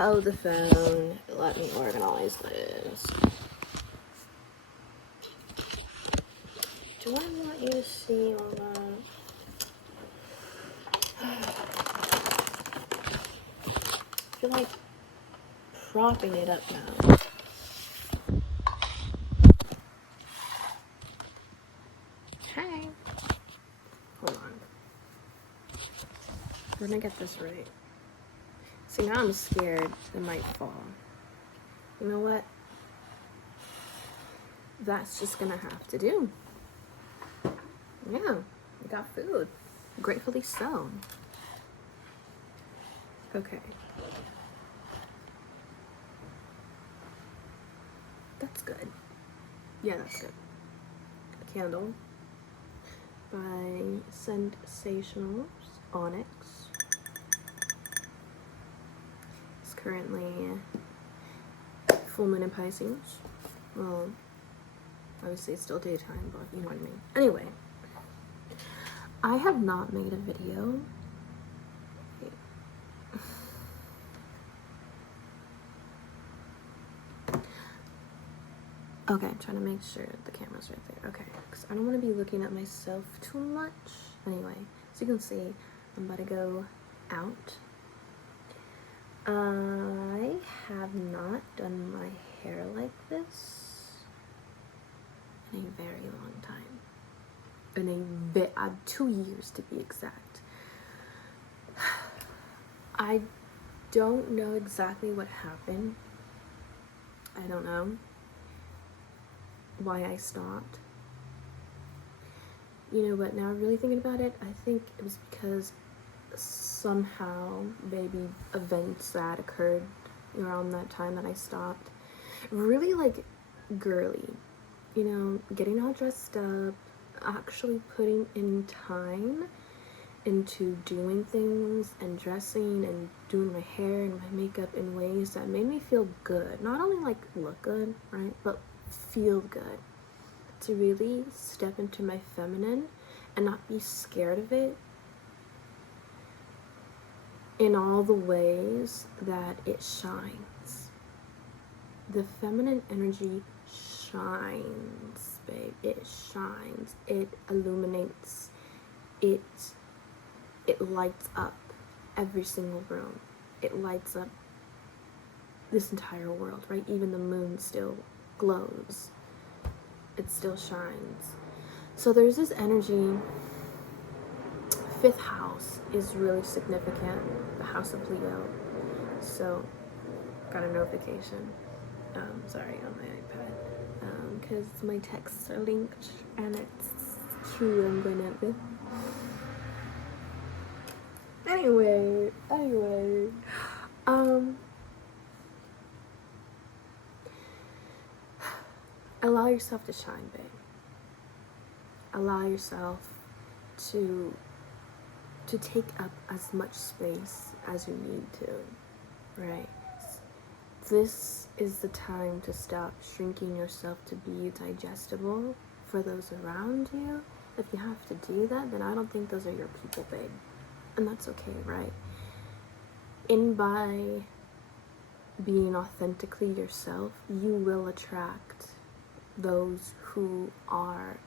Hold the phone. Let me organize this. Do I want you to see all that? I feel like propping it up now. Hey. Hold on. I'm gonna get this right. See, now I'm scared it might fall. You know what? That's just gonna have to do. Yeah, we got food. Gratefully so. Okay. That's good. Yeah, that's good. A candle by Sensationals Onyx. It's currently full moon in Pisces. Well, obviously it's still daytime, but you know what I mean. Anyway, I have not made a video. Okay, I'm trying to make sure the camera's right there. Okay, because I don't want to be looking at myself too much. Anyway, so you can see, I'm about to go out. I have not done my hair like this in a very long time. In 2 years to be exact. I don't know exactly what happened. I don't know why I stopped. You know what, now really thinking about it, I think it was because somehow maybe events that occurred around that time that I stopped really like girly, you know, getting all dressed up, actually putting in time into doing things and dressing and doing my hair and my makeup in ways that made me feel good. Not only like look good, right, but feel good. To really step into my feminine and not be scared of it in all the ways that it shines. The feminine energy shines, babe. It shines. It illuminates. It lights up every single room. It lights up this entire world, right? Even the moon still glows. It still shines. So there's this energy. 5th house is really significant, the house of Leo. So got a notification, sorry, on my iPad, because my texts are linked and it's true. I'm going to anyway, allow yourself to shine, babe. Allow yourself to take up as much space as you need to, right? This is the time to stop shrinking yourself to be digestible for those around you. If you have to do that, then I don't think those are your people, babe. And that's okay, right? And by being authentically yourself, you will attract those who are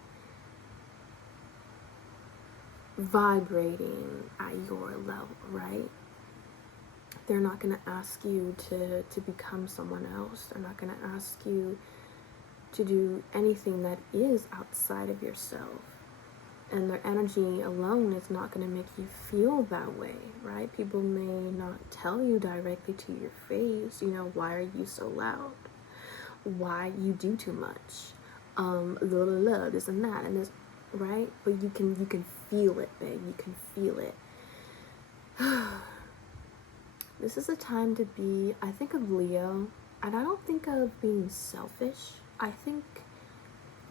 vibrating at your level, right? They're not going to ask you to become someone else. They're not going to ask you to do anything that is outside of yourself. And their energy alone is not going to make you feel that way, right? People may not tell you directly to your face, you know, why are you so loud? Why you do too much? This and that and this, right? But you can feel it, babe. You can feel it. This is a time to be, I think of Leo, and I don't think of being selfish. I think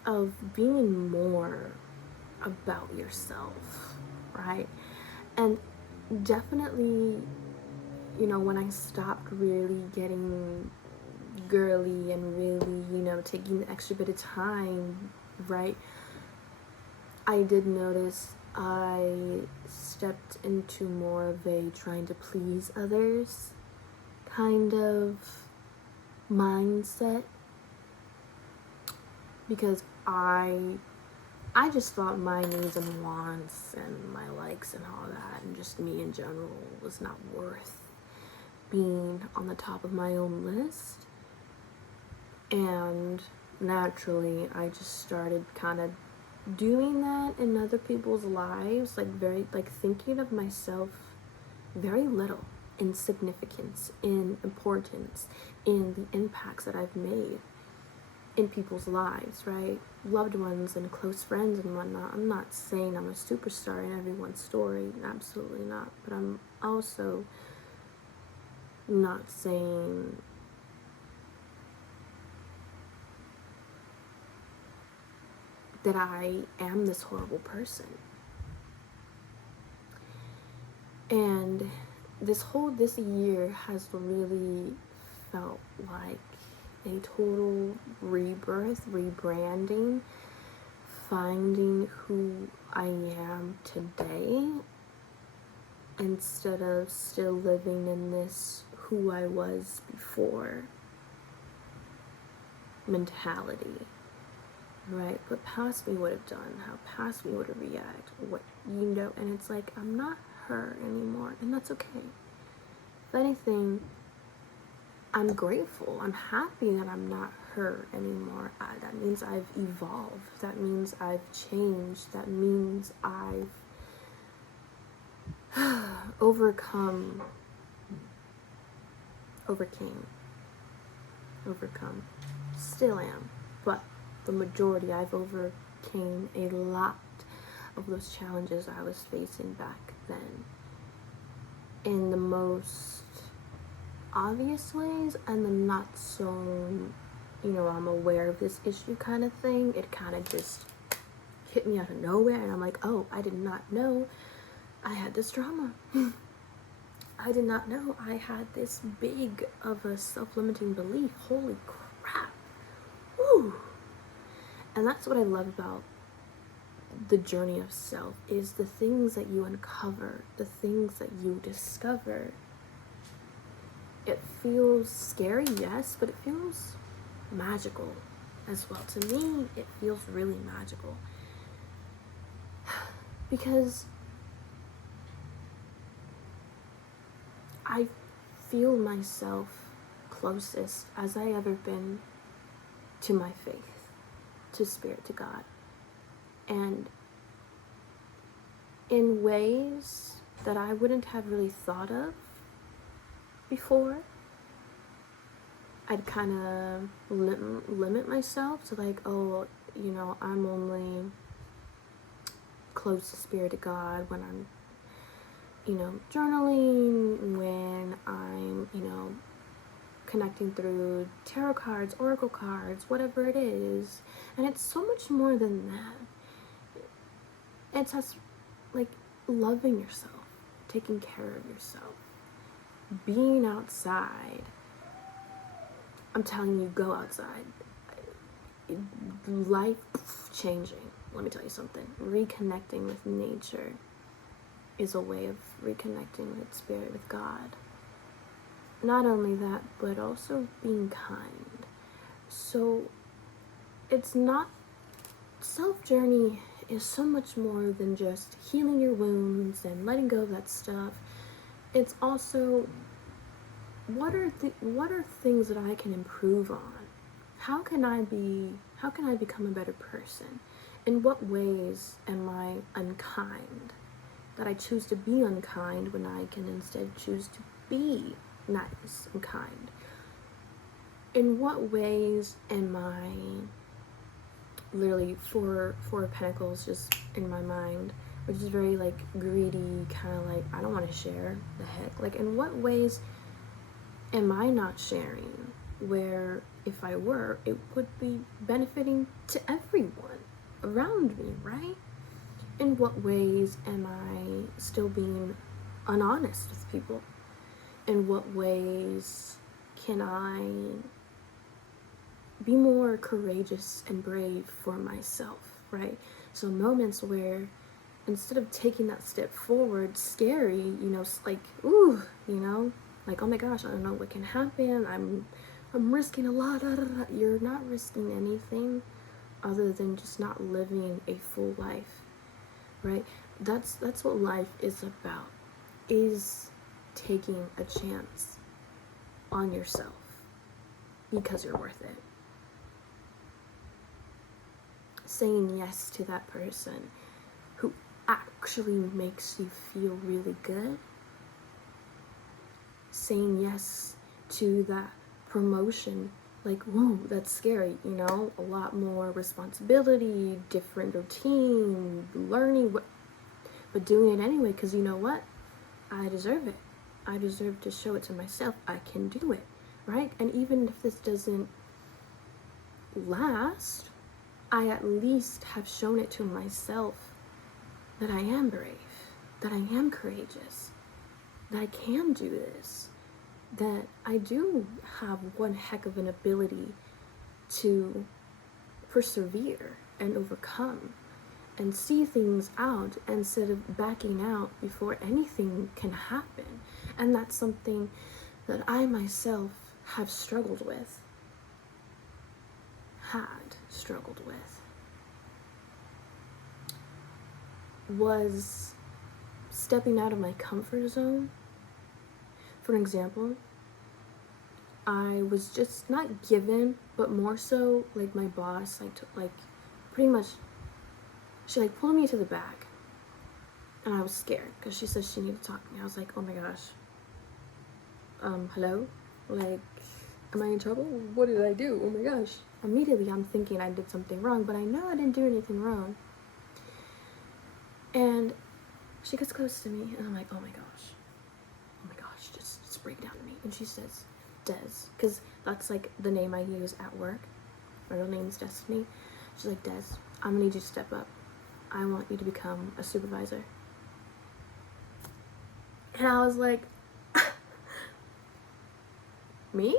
of being more about yourself, right? And definitely, you know, when I stopped really getting girly and really, you know, taking the extra bit of time, right, I did notice I stepped into more of a trying to please others kind of mindset, because I just thought my needs and wants and my likes and all that and just me in general was not worth being on the top of my own list. And naturally, I just started kind of doing that in other people's lives, like thinking of myself very little in significance, in importance, in the impacts that I've made in people's lives, right? Loved ones and close friends and whatnot. I'm not saying I'm a superstar in everyone's story, absolutely not. But I'm also not saying that I am this horrible person. And this year has really felt like a total rebirth, rebranding, finding who I am today instead of still living in this who I was before mentality, right? What past me would have done, how past me would have reacted, what and it's like, I'm not her anymore, and that's okay. If anything, I'm grateful. I'm happy that I'm not her anymore. That means I've evolved. That means I've changed. That means I've overcome. Still am, but the majority, I've overcame a lot of those challenges I was facing back then. In the most obvious ways and the not so, I'm aware of this issue kind of thing. It kind of just hit me out of nowhere, and I'm like, oh, I did not know I had this trauma. I did not know I had this big of a self-limiting belief. Holy crap. Woo. And that's what I love about the journey of self, is the things that you uncover, the things that you discover. It feels scary, yes, but it feels magical as well. To me, it feels really magical. Because I feel myself closest as I ever been to my faith, to Spirit, to God. And in ways that I wouldn't have really thought of before. I'd kind of limit myself to like, oh, I'm only close to Spirit, to God when I'm, journaling, when I'm, connecting through tarot cards, oracle cards, whatever it is. And it's so much more than that. It's just like loving yourself, taking care of yourself, being outside. I'm telling you, go outside. Life changing. Let me tell you something. Reconnecting with nature is a way of reconnecting with Spirit, with God. Not only that, but also being kind. So it's not, self-journey is so much more than just healing your wounds and letting go of that stuff. It's also, what are things that I can improve on? How can I become a better person? In what ways am I unkind? That I choose to be unkind when I can instead choose to be nice and kind. In what ways am I, literally Four of Pentacles just in my mind, which is very like greedy, kind of like, I don't want to share, the heck. Like, in what ways am I not sharing, where if I were, it would be benefiting to everyone around me, right? In what ways am I still being unhonest with people? In what ways can I be more courageous and brave for myself, right? So moments where instead of taking that step forward, scary, like, ooh, Like, oh my gosh, I don't know what can happen. I'm risking a lot. Da, da, da. You're not risking anything other than just not living a full life, right? That's what life is about, is taking a chance on yourself because you're worth it. Saying yes to that person who actually makes you feel really good. Saying yes to that promotion, like, whoa, that's scary, you know, a lot more responsibility, different routine, learning, but doing it anyway, because you know what? I deserve it. I deserve to show it to myself. I can do it, right? And even if this doesn't last, I at least have shown it to myself that I am brave, that I am courageous, that I can do this, that I do have one heck of an ability to persevere and overcome and see things out instead of backing out before anything can happen. And that's something that I myself have struggled with, was stepping out of my comfort zone. For example, I was just not given, but more so like my boss, pretty much, she like pulled me to the back, and I was scared because she said she needed to talk to me. I was like, oh my gosh, hello, like, am I in trouble? What did I do? Oh my gosh. Immediately I'm thinking I did something wrong, but I know I didn't do anything wrong. And she gets close to me, and I'm like, oh my gosh, just break down to me. And she says, Des, because that's like the name I use at work. My real name is Destiny. She's like, Des, I'm gonna need you to step up. I want you to become a supervisor. And I was like, me?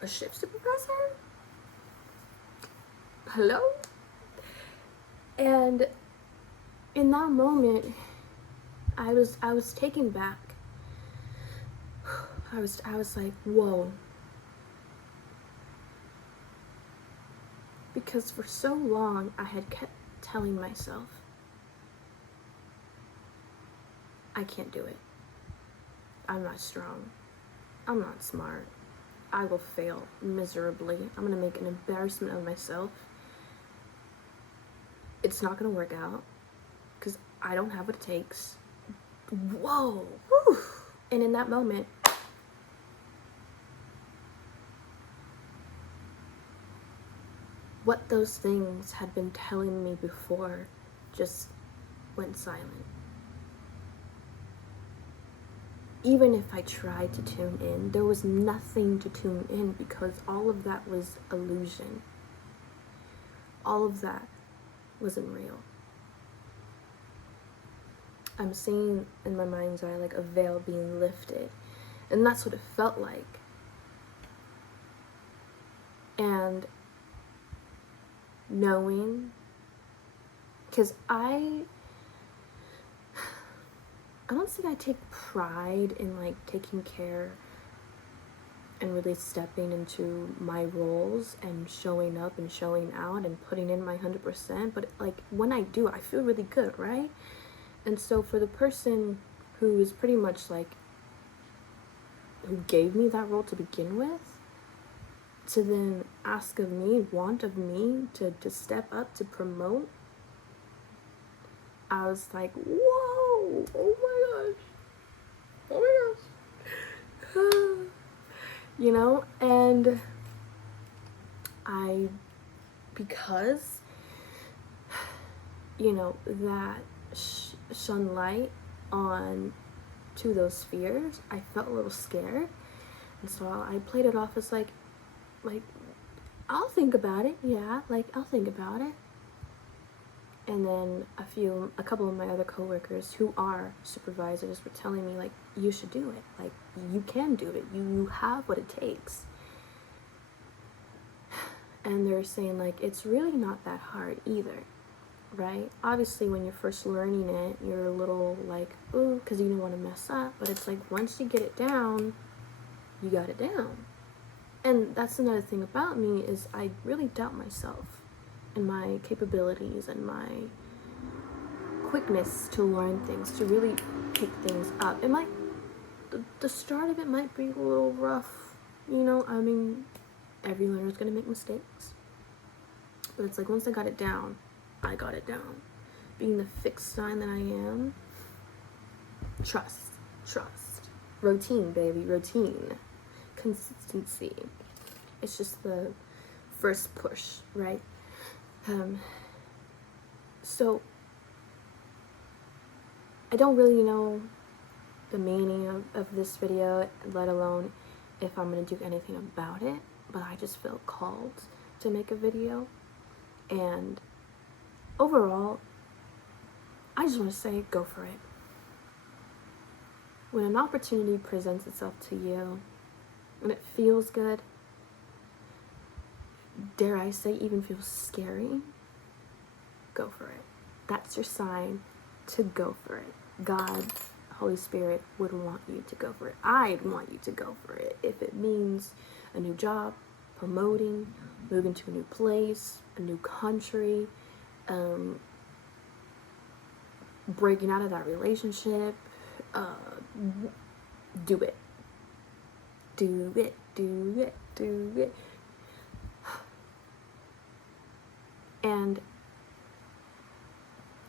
A shift supervisor? Hello? And in that moment, I was taken back. I was like, whoa. Because for so long, I had kept telling myself, I can't do it. I'm not strong. I'm not smart. I will fail miserably. I'm gonna make an embarrassment of myself. It's not gonna work out because I don't have what it takes. Whoa. Whew. And in that moment, what those things had been telling me before just went silent. Even if I tried to tune in, there was nothing to tune in because all of that was illusion. All of that wasn't real. I'm seeing in my mind's eye like a veil being lifted, and that's what it felt like. And knowing, because I don't think I take pride in like taking care and really stepping into my roles and showing up and showing out and putting in my 100%, but like when I do, I feel really good, right? And so for the person who is pretty much like, who gave me that role to begin with, to then ask of me, want of me to step up, to promote, I was like, whoa, oh my gosh, you know, and because, you know, that shone light on to those fears, I felt a little scared, and so I played it off as like, I'll think about it, yeah, like, I'll think about it. And then a couple of my other coworkers who are supervisors were telling me, like, you should do it, like, you can do it, you have what it takes. And they're saying, like, it's really not that hard either. right? Obviously, when you're first learning it, you're a little like, ooh, because you don't want to mess up. But it's like, once you get it down, you got it down. And that's another thing about me, is I really doubt myself and my capabilities and my quickness to learn things, to really pick things up. It might, the start of it might be a little rough, you know? I mean, every learner is going to make mistakes. But it's like, once I got it down, I got it down. Being the fixed sign that I am, trust. Routine, baby, routine. Consistency. It's just the first push, right? So, I don't really know the meaning of this video, let alone if I'm going to do anything about it, but I just feel called to make a video. And overall, I just want to say, go for it. When an opportunity presents itself to you, and it feels good, dare I say even feels scary, go for it. That's your sign to go for it. God, Holy Spirit would want you to go for it. I'd want you to go for it. If it means a new job, promoting, moving to a new place, a new country, breaking out of that relationship, do it. Do it, do it, do it. And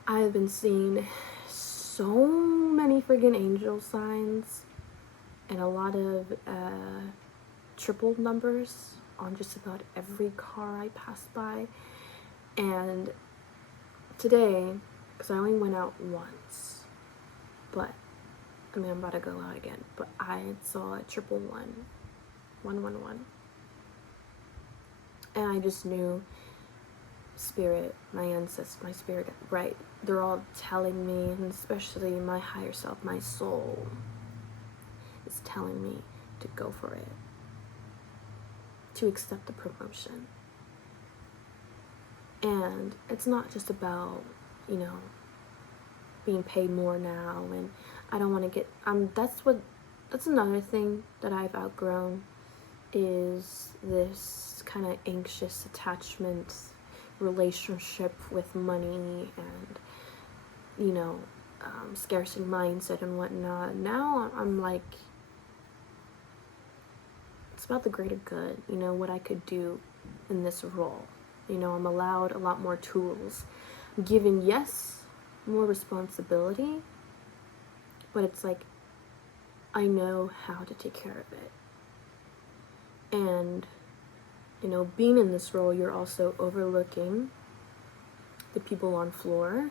I have been seeing so many friggin' angel signs and a lot of triple numbers on just about every car I pass by. And today, because I only went out once, but I mean, I'm about to go out again, but I saw a 111, 111. And I just knew, spirit, my ancestors, my spirit, right? They're all telling me, and especially my higher self, my soul, is telling me to go for it, to accept the promotion. And it's not just about, you know, being paid more now, and I don't want to get, that's another thing that I've outgrown, is this kind of anxious attachment relationship with money and, you know, scarcity mindset and whatnot. Now I'm like, it's about the greater good, you know, what I could do in this role. You know, I'm allowed a lot more tools. I'm given, yes, more responsibility, but it's like, I know how to take care of it. And, you know, being in this role, you're also overlooking the people on floor,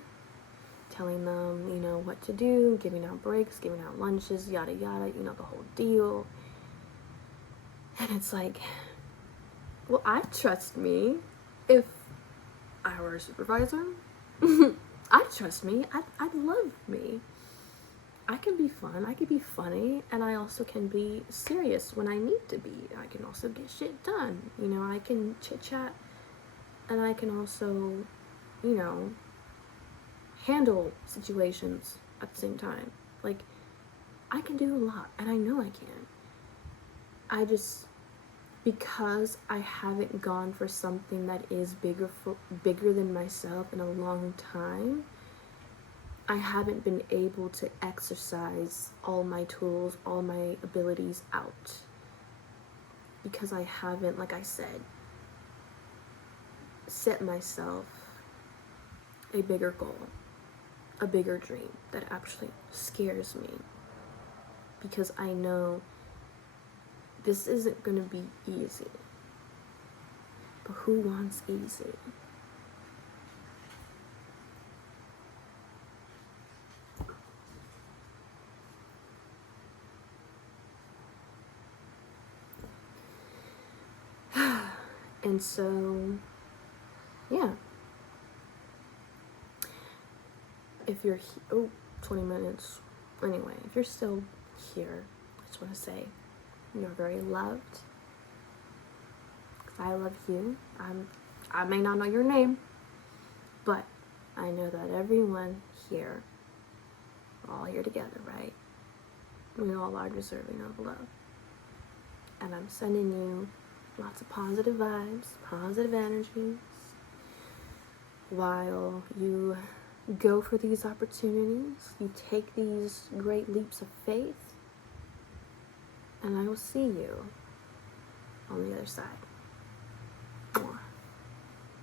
telling them, you know, what to do, giving out breaks, giving out lunches, yada yada, you know, the whole deal. And it's like, well, I'd trust me if I were a supervisor. I'd trust me. I'd love me. I can be fun, I can be funny, and I also can be serious when I need to be. I can also get shit done. You know, I can chit-chat, and I can also, you know, handle situations at the same time. Like, I can do a lot, and I know I can. I just, because I haven't gone for something that is bigger than myself in a long time, I haven't been able to exercise all my tools, all my abilities out. Because I haven't, like I said, set myself a bigger goal, a bigger dream that actually scares me. Because I know this isn't going to be easy. But who wants easy? And so, yeah. If you're 20 minutes. Anyway, if you're still here, I just want to say you're very loved. I love you. I may not know your name, but I know that everyone here, we're all here together, right? We all are deserving of love. And I'm sending you lots of positive vibes, positive energies, while you go for these opportunities, you take these great leaps of faith, and I will see you on the other side.